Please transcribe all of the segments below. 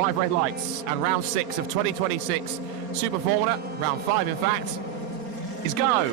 5 red lights, and round 6 of 2026 Super Formula, round 5 in fact, is go.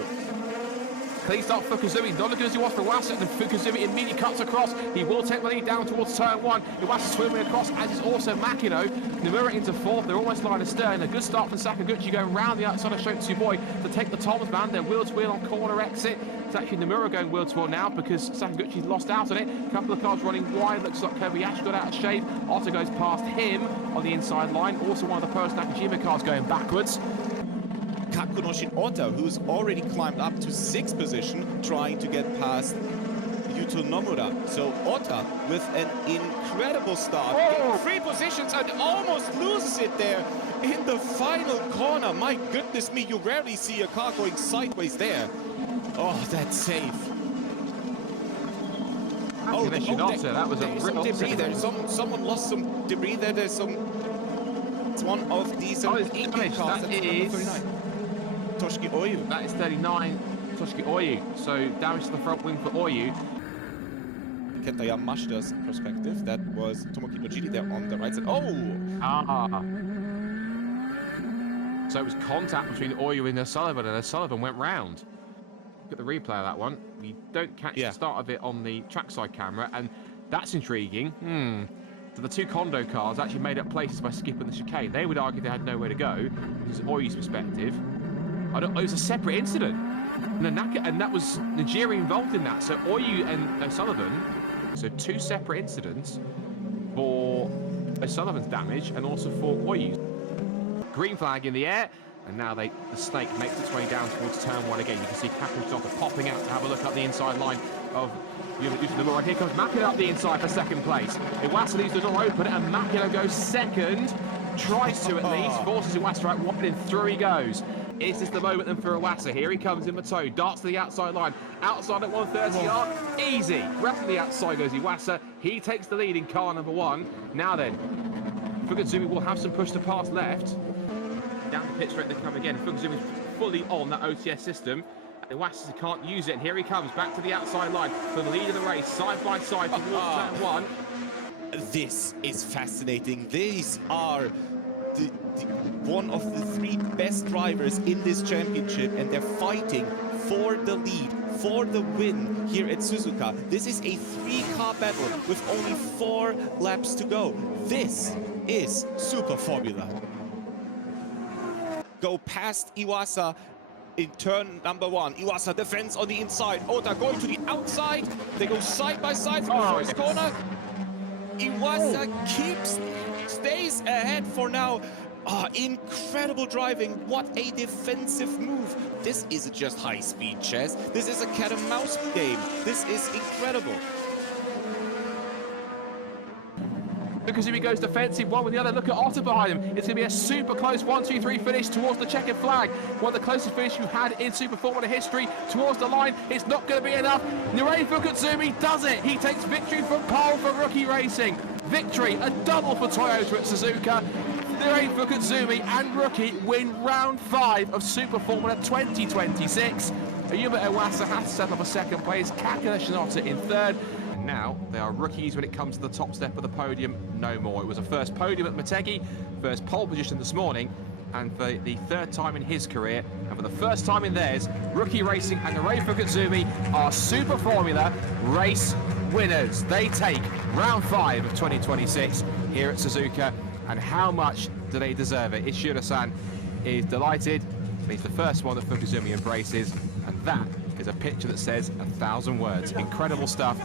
Clean start for Fukuzumi, not as good as he was for Iwasa, and Fukuzumi immediately cuts across. He will take the lead down towards turn 1. Iwasa swimming across, as is also Makino. Nomura into 4th, they're almost line astern. A good start from Sakaguchi going round the outside of Shotsuboi to take the Tom's man. They're wheel to wheel on corner exit. It's actually Nomura going wheel to wheel now because Sakaguchi's lost out on it. A couple of cars running wide, looks like Kobayashi got out of shape. Otto goes past him on the inside line. Also one of the Post Nakajima cars going backwards. Kakunoshin Ota, who's already climbed up to 6th position, trying to get past Yuto Nomura. So Ota with an incredible start. In 3 positions and almost loses it there in the final corner. My goodness me, you rarely see a car going sideways there. Oh, that's safe. Oh, that was a real debris there. Someone lost some debris there. There's some. It's one of these ENG cars. That is 39. Toshiki Oyu. That is 39, Toshiki Oyu. So damage to the front wing for Oyu. Kenta Yamashita's perspective. That was Tomoki Nojiri there on the right side. Oh! So it was contact between Oyu and O'Sullivan, and O'Sullivan went round. Look at the replay of that one. We don't catch the start of it on the trackside camera, and that's intriguing. So the 2 Kondo cars actually made up places by skipping the chicane. They would argue they had nowhere to go. This is Oyu's perspective. It was a separate incident. And that was Nigeria involved in that. So Oyu and O'Sullivan, so 2 separate incidents for O'Sullivan's damage and also for Oyu's. Green flag in the air, and now the snake makes its way down towards turn 1 again. You can see Kakushita popping out to have a look up the inside line of Nomura. Here comes Makino up the inside for 2nd place. Iwasa leaves the door open, and Makino goes 2nd. Tries to at least, forces Iwasa out wide, and through he goes. Is this the moment then for Iwasa? Here he comes in the toe, darts to the outside line. Outside at 130 arc, easy. Right from the outside goes Iwasa. He takes the lead in car number 1. Now then, Fukuzumi will have some push to pass left. Down the pit straight they come again. Fukuzumi's fully on that OTS system. Iwasa can't use it, and here he comes back to the outside line for the lead of the race, side by side towards turn 1. This is fascinating. These are one of the 3 best drivers in this championship, and they're fighting for the lead, for the win here at Suzuka. This is a 3-car battle with only 4 laps to go. This is Super Formula. Go past Iwasa in turn number 1. Iwasa defends on the inside. Ota going to the outside. They go side by side from the first corner. Iwasa stays ahead for now. Incredible driving. What a defensive move. This isn't just high-speed chess. This is a cat-and-mouse game. This is incredible. Because if he goes defensive, one with the other, look at Otto behind him. It's going to be a super close 1-2-3 finish towards the checkered flag. One of the closest finishes you had in Super Formula history towards the line. It's not going to be enough. Nirei Fukuzumi does it. He takes victory from pole for Rookie Racing. Victory, a double for Toyota at Suzuka. Nirei Fukuzumi and Rookie win round 5 of Super Formula 2026. Ayumu Iwasa has to settle up a 2nd place. Kakuna Shinoda in 3rd. Now they are rookies when it comes to the top step of the podium. No more. It was a first podium at Motegi, first pole position this morning, and for the 3rd time in his career, and for the first time in theirs, Rookie Racing and Nirei Fukuzumi are Super Formula race winners. They take round 5 of 2026 here at Suzuka, and how much do they deserve it? Ishiro-san is delighted. He's the first one that Fukuzumi embraces, and that is a picture that says 1,000 words. Incredible stuff.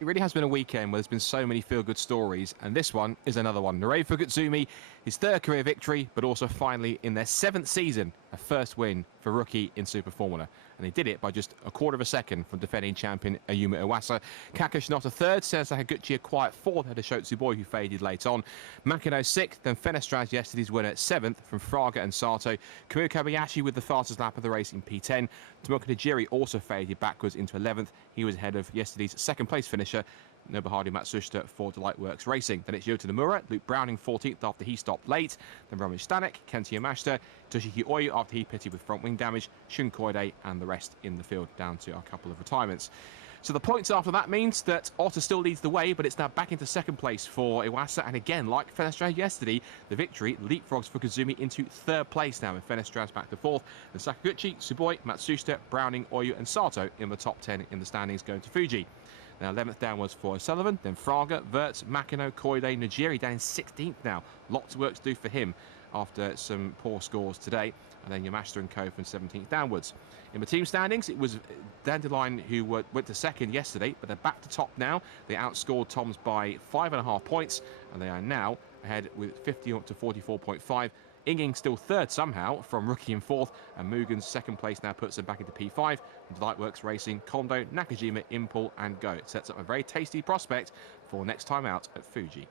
It really has been a weekend where there's been so many feel-good stories, and this one is another one. Nirei Fukuzumi, his 3rd career victory, but also finally in their 7th season, a first win for Rookie in Super Formula. And they did it by just a 1/4 of a second from defending champion Ayumu Iwasa. Kakushi Shinoda 3rd, Sensei Higuchi a quiet 4th ahead of Shotsuboi, who faded late on. Makino 6th, then Fenestraz, yesterday's winner, at 7th from Fraga and Sato. Kamui Kobayashi with the fastest lap of the race in P10. Tomoki Nijiri also faded backwards into 11th. He was ahead of yesterday's 2nd place finisher, Nobuharu Matsushita for Delightworks Racing. Then it's Yuto Nomura, Luke Browning 14th after he stopped late. Then Roman Stanek, Kenta Yamashita, Toshiki Oyu after he pitted with front wing damage, Shun Koide and the rest in the field down to a couple of retirements. So the points after that means that Otter still leads the way, but it's now back into second place for Iwasa. And again, like Fenestrad yesterday, the victory leapfrogs for Kazumi into third place now, with Fenestrad's back to fourth. And Sakaguchi, Tsuboi, Matsushita, Browning, Oyu and Sato in the top 10 in the standings, going to Fuji. Now 11th downwards for O'Sullivan, then Fraga, Wirtz, Makino, Koide, Najiri down in 16th now. Lots of work to do for him after some poor scores today. And then Yamashita and Co from 17th downwards. In the team standings, it was Dandelion who went to second yesterday, but they're back to top now. They outscored Toms by 5.5 points, and they are now ahead with 50 up to 44.5. Inging still third somehow from Rookie in fourth, and Mugen's second place now puts them back into P5. And Lightworks Racing, Kondo, Nakajima, Impul and Go. It sets up a very tasty prospect for next time out at Fuji.